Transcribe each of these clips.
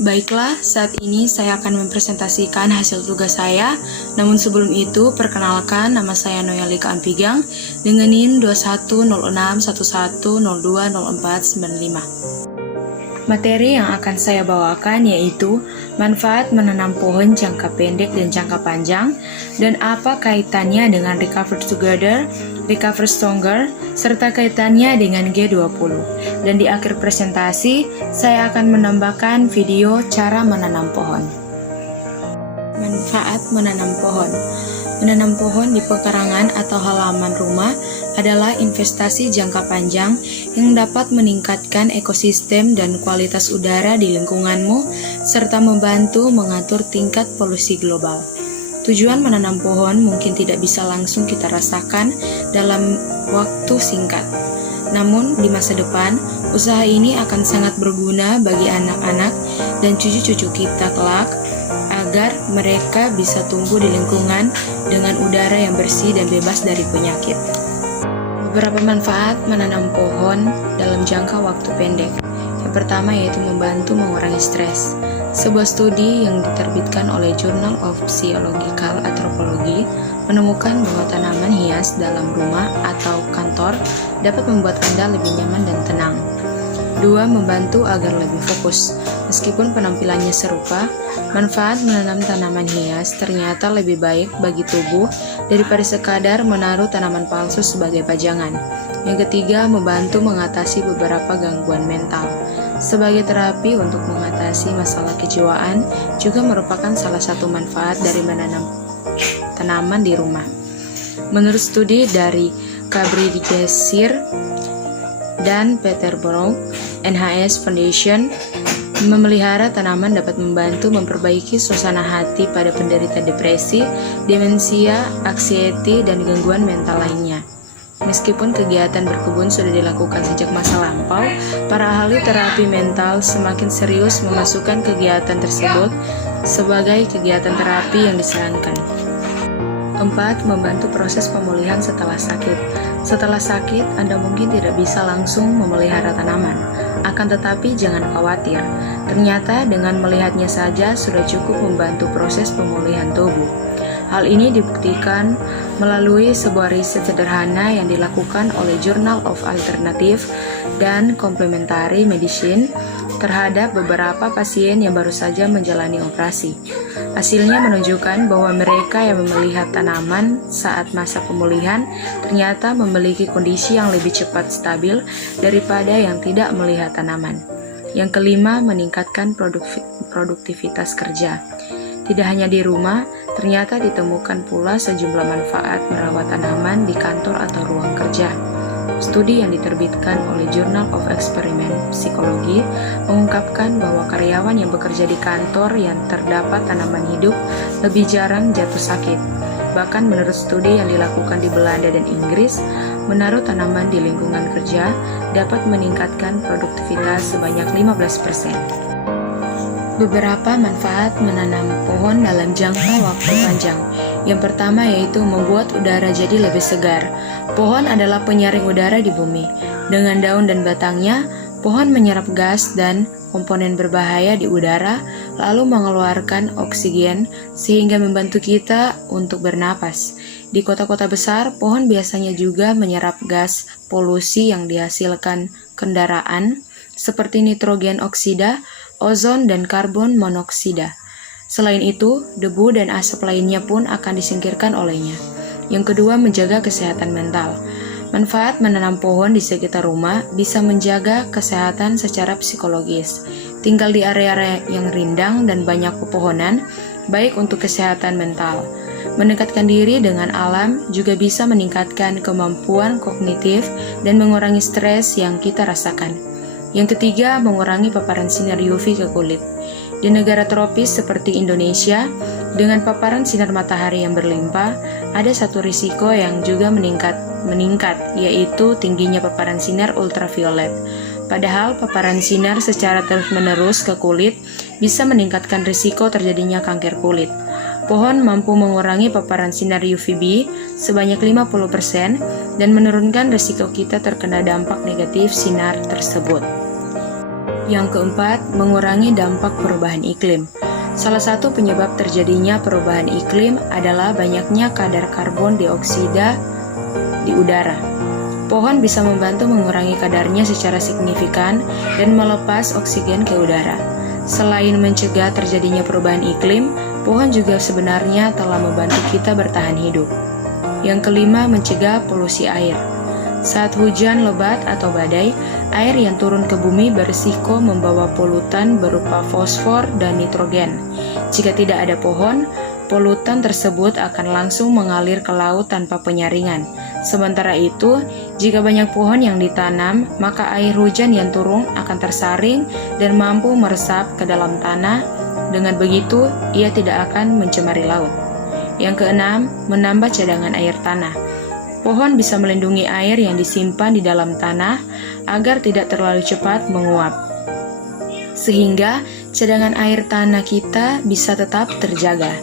Baiklah, saat ini saya akan mempresentasikan hasil tugas saya. Namun sebelum itu, perkenalkan nama saya Noyalika Ampigang dengan NIM 210611020495. Materi yang akan saya bawakan yaitu manfaat menanam pohon jangka pendek dan jangka panjang, dan apa kaitannya dengan Recover Together, Recover Stronger, serta kaitannya dengan G20. Dan di akhir presentasi, saya akan menambahkan video cara menanam pohon. Manfaat menanam pohon. Menanam pohon di pekarangan atau halaman rumah adalah investasi jangka panjang yang dapat meningkatkan ekosistem dan kualitas udara di lingkunganmu, serta membantu mengatur tingkat polusi global. Tujuan menanam pohon mungkin tidak bisa langsung kita rasakan dalam waktu singkat. Namun, di masa depan, usaha ini akan sangat berguna bagi anak-anak dan cucu-cucu kita kelak, agar mereka bisa tumbuh di lingkungan dengan udara yang bersih dan bebas dari penyakit. Beberapa manfaat menanam pohon dalam jangka waktu pendek. Yang pertama yaitu membantu mengurangi stres. Sebuah studi yang diterbitkan oleh Journal of Psychological Anthropology menemukan bahwa tanaman hias dalam rumah atau kantor dapat membuat Anda lebih nyaman dan tenang. 2. Membantu agar lebih fokus. Meskipun penampilannya serupa, manfaat menanam tanaman hias ternyata lebih baik bagi tubuh daripada sekadar menaruh tanaman palsu sebagai pajangan. Yang ketiga, membantu mengatasi beberapa gangguan mental. Sebagai terapi untuk mengatasi masalah kejiwaan, juga merupakan salah satu manfaat dari menanam tanaman di rumah. Menurut studi dari Cabri Desir dan Peterborough NHS Foundation, memelihara tanaman dapat membantu memperbaiki suasana hati pada penderita depresi, demensia, anxiety, dan gangguan mental lainnya. Meskipun kegiatan berkebun sudah dilakukan sejak masa lampau, para ahli terapi mental semakin serius memasukkan kegiatan tersebut sebagai kegiatan terapi yang disarankan. 4. Membantu proses pemulihan setelah sakit. Setelah sakit, Anda mungkin tidak bisa langsung memelihara tanaman. Akan tetapi jangan khawatir, ternyata dengan melihatnya saja sudah cukup membantu proses pemulihan tubuh. Hal ini dibuktikan melalui sebuah riset sederhana yang dilakukan oleh Journal of Alternative dan Complementary Medicine terhadap beberapa pasien yang baru saja menjalani operasi. Hasilnya menunjukkan bahwa mereka yang melihat tanaman saat masa pemulihan ternyata memiliki kondisi yang lebih cepat stabil daripada yang tidak melihat tanaman. Yang kelima, meningkatkan produktivitas kerja. Tidak hanya di rumah, ternyata ditemukan pula sejumlah manfaat merawat tanaman di kantor atau ruang kerja. Studi yang diterbitkan oleh Journal of Experiment Psychology mengungkapkan bahwa karyawan yang bekerja di kantor yang terdapat tanaman hidup lebih jarang jatuh sakit. Bahkan menurut studi yang dilakukan di Belanda dan Inggris, menaruh tanaman di lingkungan kerja dapat meningkatkan produktivitas sebanyak 15%. Beberapa manfaat menanam pohon dalam jangka waktu panjang. Yang pertama yaitu membuat udara jadi lebih segar. Pohon adalah penyaring udara di bumi. Dengan daun dan batangnya, pohon menyerap gas dan komponen berbahaya di udara, lalu mengeluarkan oksigen sehingga membantu kita untuk bernapas. Di kota-kota besar, pohon biasanya juga menyerap gas polusi yang dihasilkan kendaraan, seperti nitrogen oksida, ozon, dan karbon monoksida. Selain itu, debu dan asap lainnya pun akan disingkirkan olehnya. Yang kedua, menjaga kesehatan mental. Manfaat menanam pohon di sekitar rumah bisa menjaga kesehatan secara psikologis. Tinggal di area yang rindang dan banyak pepohonan, baik untuk kesehatan mental. Mendekatkan diri dengan alam juga bisa meningkatkan kemampuan kognitif dan mengurangi stres yang kita rasakan. Yang ketiga, mengurangi paparan sinar UV ke kulit. Di negara tropis seperti Indonesia, dengan paparan sinar matahari yang berlimpah, ada satu risiko yang juga meningkat, yaitu tingginya paparan sinar ultraviolet. Padahal paparan sinar secara terus-menerus ke kulit bisa meningkatkan risiko terjadinya kanker kulit. Pohon mampu mengurangi paparan sinar UVB sebanyak 50% dan menurunkan risiko kita terkena dampak negatif sinar tersebut. Yang keempat, mengurangi dampak perubahan iklim. Salah satu penyebab terjadinya perubahan iklim adalah banyaknya kadar karbon dioksida di udara. Pohon bisa membantu mengurangi kadarnya secara signifikan dan melepas oksigen ke udara. Selain mencegah terjadinya perubahan iklim, pohon juga sebenarnya telah membantu kita bertahan hidup. Yang kelima, mencegah polusi air. Saat hujan lebat atau badai, air yang turun ke bumi berisiko membawa polutan berupa fosfor dan nitrogen. Jika tidak ada pohon, polutan tersebut akan langsung mengalir ke laut tanpa penyaringan. Sementara itu, jika banyak pohon yang ditanam, maka air hujan yang turun akan tersaring dan mampu meresap ke dalam tanah. Dengan begitu, ia tidak akan mencemari laut. Yang keenam, menambah cadangan air tanah. Pohon bisa melindungi air yang disimpan di dalam tanah agar tidak terlalu cepat menguap, sehingga cadangan air tanah kita bisa tetap terjaga.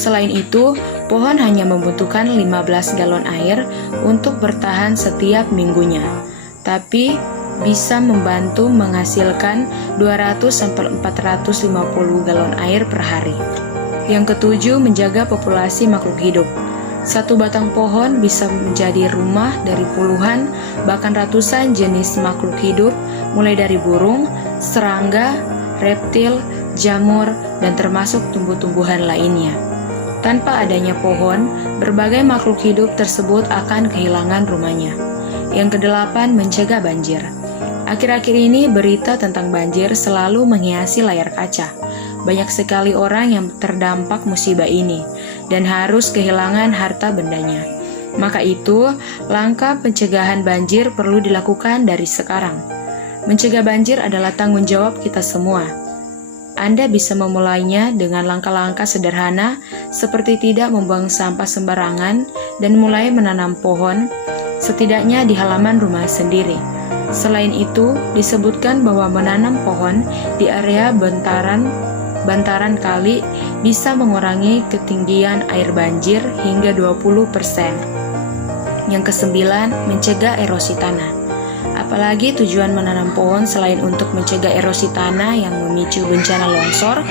Selain itu, pohon hanya membutuhkan 15 galon air untuk bertahan setiap minggunya, tapi bisa membantu menghasilkan 200-450 galon air per hari. Yang ketujuh, menjaga populasi makhluk hidup. Satu batang pohon bisa menjadi rumah dari puluhan, bahkan ratusan jenis makhluk hidup, mulai dari burung, serangga, reptil, jamur, dan termasuk tumbuh-tumbuhan lainnya. Tanpa adanya pohon, berbagai makhluk hidup tersebut akan kehilangan rumahnya. Yang kedelapan, mencegah banjir. Akhir-akhir ini berita tentang banjir selalu menghiasi layar kaca. Banyak sekali orang yang terdampak musibah ini dan harus kehilangan harta bendanya. Maka itu, langkah pencegahan banjir perlu dilakukan dari sekarang. Mencegah banjir adalah tanggung jawab kita semua. Anda bisa memulainya dengan langkah-langkah sederhana seperti tidak membuang sampah sembarangan dan mulai menanam pohon, setidaknya di halaman rumah sendiri. Selain itu, disebutkan bahwa menanam pohon di area bantaran kali bisa mengurangi ketinggian air banjir hingga 20%. Yang kesembilan, mencegah erosi tanah. Apalagi tujuan menanam pohon selain untuk mencegah erosi tanah yang memicu bencana longsor,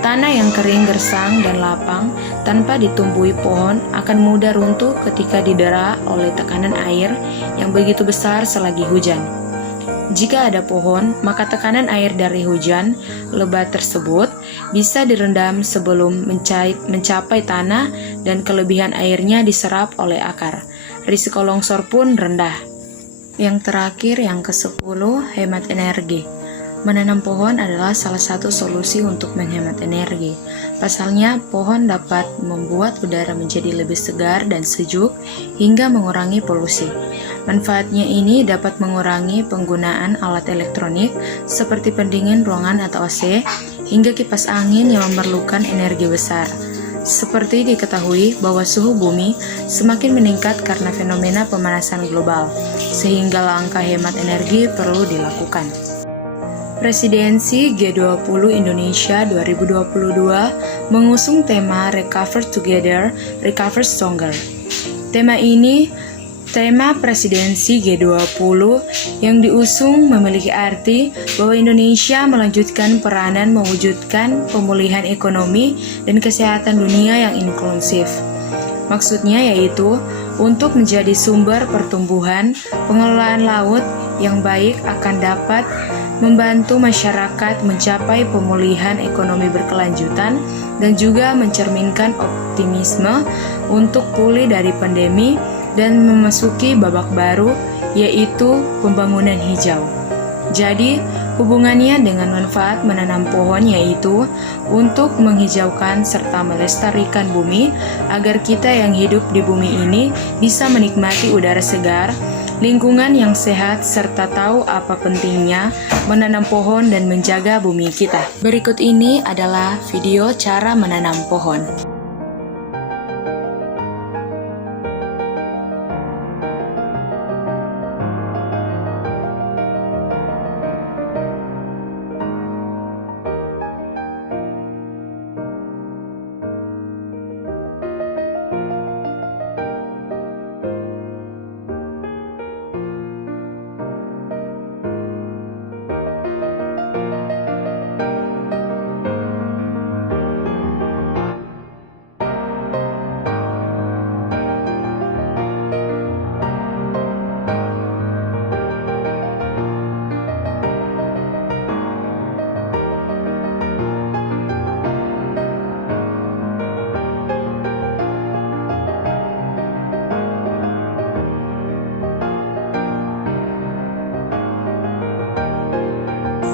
tanah yang kering, gersang, dan lapang tanpa ditumbuhi pohon akan mudah runtuh ketika didera oleh tekanan air yang begitu besar selagi hujan. Jika ada pohon, maka tekanan air dari hujan lebat tersebut bisa direndam sebelum mencapai tanah dan kelebihan airnya diserap oleh akar. Risiko longsor pun rendah. Yang terakhir, yang ke-10, hemat energi. Menanam pohon adalah salah satu solusi untuk menghemat energi. Pasalnya, pohon dapat membuat udara menjadi lebih segar dan sejuk hingga mengurangi polusi. Manfaatnya ini dapat mengurangi penggunaan alat elektronik seperti pendingin ruangan atau AC, hingga kipas angin yang memerlukan energi besar. Seperti diketahui bahwa suhu bumi semakin meningkat karena fenomena pemanasan global, sehingga langkah hemat energi perlu dilakukan. Presidensi G20 Indonesia 2022 mengusung tema Recover Together, Recover Stronger. Tema presidensi G20 yang diusung memiliki arti bahwa Indonesia melanjutkan peranan mewujudkan pemulihan ekonomi dan kesehatan dunia yang inklusif. Maksudnya yaitu untuk menjadi sumber pertumbuhan, pengelolaan laut yang baik akan dapat membantu masyarakat mencapai pemulihan ekonomi berkelanjutan dan juga mencerminkan optimisme untuk pulih dari pandemi dan memasuki babak baru, yaitu pembangunan hijau. Jadi, hubungannya dengan manfaat menanam pohon yaitu untuk menghijaukan serta melestarikan bumi agar kita yang hidup di bumi ini bisa menikmati udara segar, lingkungan yang sehat, serta tahu apa pentingnya menanam pohon dan menjaga bumi kita. Berikut ini adalah video cara menanam pohon.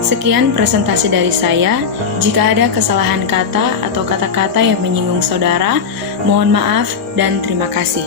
Sekian presentasi dari saya. Jika ada kesalahan kata atau kata-kata yang menyinggung saudara, mohon maaf dan terima kasih.